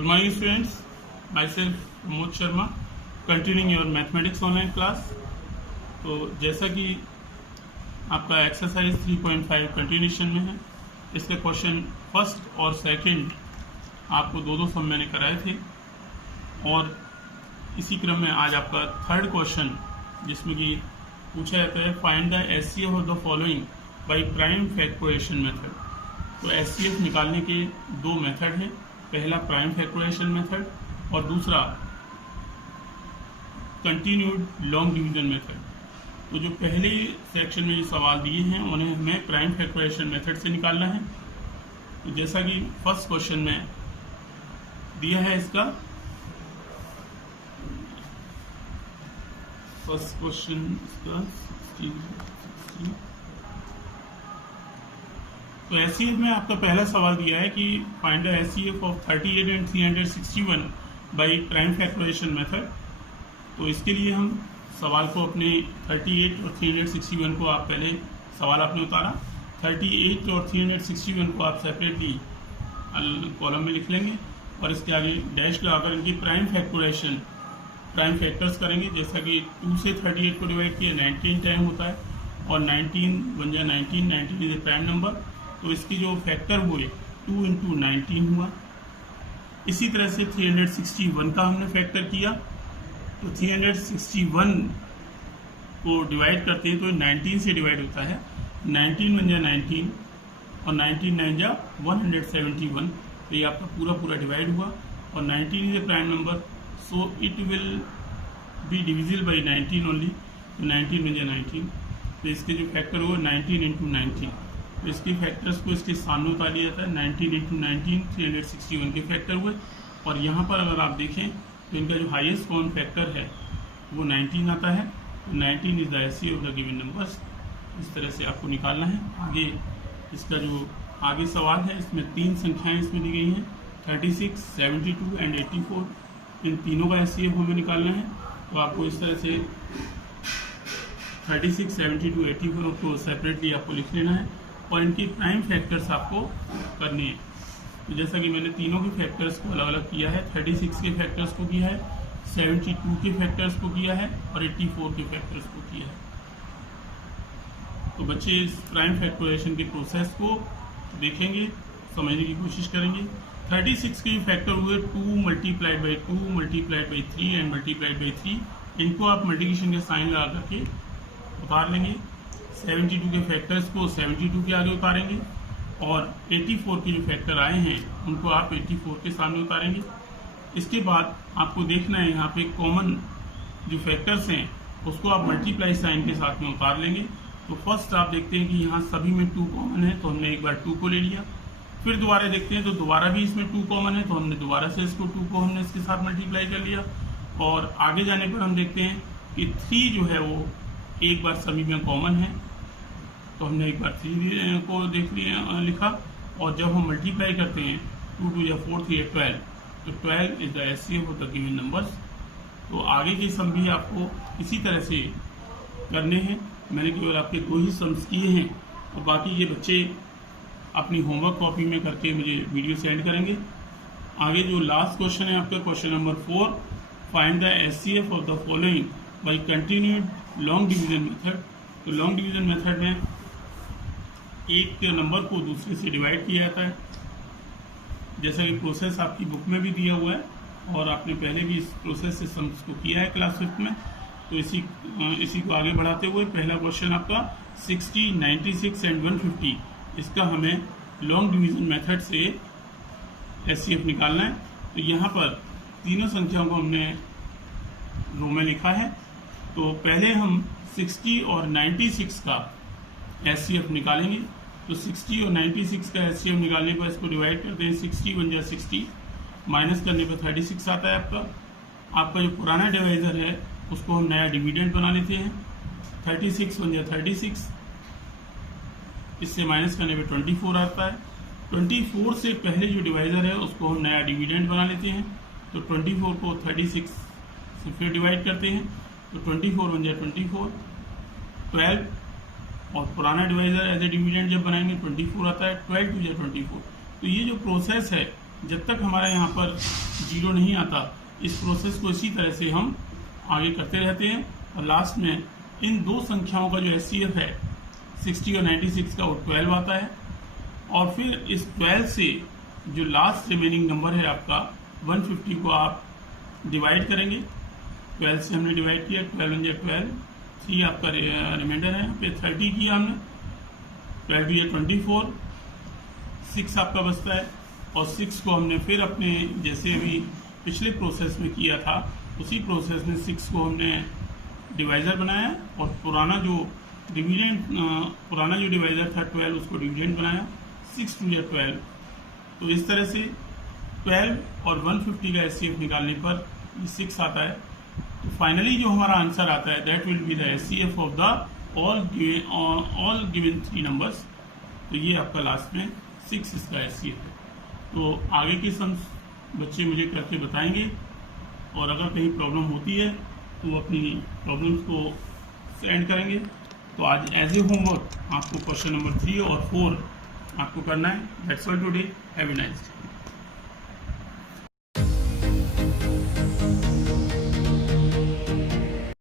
Good morning students, myself Pramod Sharma, continuing your mathematics online class. तो जैसा कि आपका एक्सरसाइज 3.5 कंटिन्यूशन में है, इसके क्वेश्चन फर्स्ट और सेकंड आपको दो सम मैंने कराए थे और इसी क्रम में आज आपका थर्ड क्वेश्चन जिसमें कि पूछा जाता है find the HCF of the following by prime factorisation method. तो एचसीएफ निकालने के दो मेथड हैं, पहला प्राइम फैक्टराइजेशन मेथड और दूसरा कंटिन्यूड लॉन्ग डिवीजन मेथड। तो जो पहले सेक्शन में ये सवाल दिए हैं उन्हें हमें प्राइम फैक्टराइजेशन मेथड से निकालना है। तो जैसा कि फर्स्ट क्वेश्चन में दिया है, इसका फर्स्ट क्वेश्चन इसका 60। तो एचसीएफ में आपका पहला सवाल दिया है कि find the HCF of 38 and 361 by prime factorisation method. तो इसके लिए हम सवाल को अपने 38 और 361 को आप पहले सवाल आपने उतारा, 38 और 361 को आप सेपरेटली कॉलम में लिख लेंगे और इसके आगे डैश लगाकर इनकी प्राइम फैक्टर्स करेंगे। जैसा कि 2 से 38 को डिवाइड किया 19 टाइम होता है और 19 बन जाए 19 इज ए प्राइम नंबर, तो इसकी जो फैक्टर हुए 2 इंटू 19 हुआ। इसी तरह से 361 का हमने फैक्टर किया, तो 361 को डिवाइड करते हैं तो 19 से डिवाइड होता है, 19 बन जाए 19 और 19 9 जा 171। तो ये आपका पूरा डिवाइड हुआ और 19 is a prime number, so it will be divisible by 19 only. तो 19 बन जाए 19, तो इसके जो फैक्टर हुआ 19 इंटू 19, तो इसके फैक्टर्स को इसके सामने उतार लिया जाता है। 19 इंटू 19 361 के फैक्टर हुए और यहाँ पर अगर आप देखें तो इनका जो हाईएस्ट कॉमन फैक्टर है वो 19 आता है। तो 19 is the HCF of the given numbers. इस तरह से आपको निकालना है। आगे इसका जो आगे सवाल है इसमें तीन संख्याएं इसमें दी गई हैं, 36, 72 एंड 84। इन तीनों का एचसीएफ हमें निकालना है। तो आपको इस तरह से 36, 72, 84 को सेपरेटली आपको लिख लेना है और इनकी प्राइम फैक्टर्स आपको करनी है। तो जैसा कि मैंने तीनों के फैक्टर्स को अलग अलग किया है, 36 के फैक्टर्स को किया है, 72 के फैक्टर्स को किया है और 84 के फैक्टर्स को किया है। तो बच्चे इस प्राइम फैक्टराइजेशन के प्रोसेस को देखेंगे, समझने की कोशिश करेंगे। 36 के फैक्टर हुए 2 multiplied by 2 multiplied by 3 and multiplied by 3। इनको आप मल्टीप्लिकेशन के साइन लगा करके उतार लेंगे। 72 के फैक्टर्स को 72 के आगे उतारेंगे और 84 के जो फैक्टर आए हैं उनको आप 84 के सामने उतारेंगे। इसके बाद आपको देखना है यहाँ पे कॉमन जो फैक्टर्स हैं उसको आप मल्टीप्लाई साइन के साथ में उतार लेंगे। तो फर्स्ट आप देखते हैं कि यहाँ सभी में 2 कॉमन है, तो हमने एक बार 2 को ले लिया। फिर दोबारा देखते हैं तो दोबारा भी इसमें 2 कॉमन है, तो हमने दोबारा से इसको 2 को हमने इसके साथ मल्टीप्लाई कर लिया। और आगे जाने पर हम देखते हैं कि 3 जो है वो एक बार सभी में कॉमन है, तो हमने एक बार 3 को देख लिया लिखा। और जब हम मल्टीप्लाई करते हैं 2 2 या 4 3 12, तो 12 is the HCF of the given numbers. तो आगे के सम भी आपको इसी तरह से करने हैं। मैंने केवल आपके 2 ही सम्स किए हैं और बाकी ये बच्चे अपनी होमवर्क कॉपी में करके मुझे वीडियो सेंड करेंगे। आगे जो लास्ट क्वेश्चन है आपका question number 4, find the HCF of the following bye continued long division method. तो लॉन्ग डिवीजन मेथड में एक नंबर को दूसरे से डिवाइड किया जाता है, जैसा कि प्रोसेस आपकी बुक में भी दिया हुआ है और आपने पहले भी इस प्रोसेस से सम्स को किया है क्लास 5 में। तो इसी को आगे बढ़ाते हुए पहला क्वेश्चन आपका 60, 96 एंड 150, इसका हमें लॉन्ग डिवीजन मेथड से एचसीएफ निकालना है। तो यहाँ पर तीनों संख्याओं को हमने रो में लिखा है। तो पहले हम 60 और 96 का एचसीएफ निकालेंगे। तो 60 और 96 का एचसीएफ निकालने पर इसको डिवाइड करते हैं, 60 बन जाए 60, माइनस करने पर 36 आता है आपका जो पुराना डिवाइजर है उसको हम नया डिविडेंड बना लेते हैं। 36 बन जाए 36, इससे माइनस करने पे 24 आता है। 24 से पहले जो डिवाइजर है उसको हम नया डिविडेंड बना लेते हैं। तो 24 को 36 से फिर डिवाइड करते हैं, तो 24 बन जाए 24, 12 और पुराना डिवाइजर एज ए डिविडेंड जब बनाएंगे 24 आता है, 12 2 या 24। तो ये जो प्रोसेस है जब तक हमारा यहाँ पर 0 नहीं आता, इस प्रोसेस को इसी तरह से हम आगे करते रहते हैं और लास्ट में इन दो संख्याओं का जो HCF है 60 और 96 का, वो 12 आता है। और फिर इस 12 से जो लास्ट रिमेनिंग नंबर है आपका 150 को आप डिवाइड करेंगे। 12 से हमने डिवाइड किया, 12 × 12, 3 आपका रिमाइंडर है, फिर 30 किया हमने, 12 × 24, 6 आपका बचता है। और 6 को हमने फिर अपने जैसे अभी पिछले प्रोसेस में किया था उसी प्रोसेस में 6 को हमने डिवाइज़र बनाया और पुराना जो डिवाइज़र था 12 उसको डिविडेंड बनाया, 6 × 12। तो इस तरह से 12 और 150 का HCF निकालने पर 6 आता है। तो फाइनली जो हमारा आंसर आता है that will be the HCF of the all given 3 numbers. तो ये आपका लास्ट में 6 इसका HCF है। तो आगे के सम्स बच्चे मुझे करके बताएंगे और अगर कहीं प्रॉब्लम होती है तो अपनी प्रॉब्लम्स को सेंड करेंगे। तो आज एज ए होमवर्क आपको क्वेश्चन नंबर 3 और 4 आपको करना है। That's all today, have a nice day.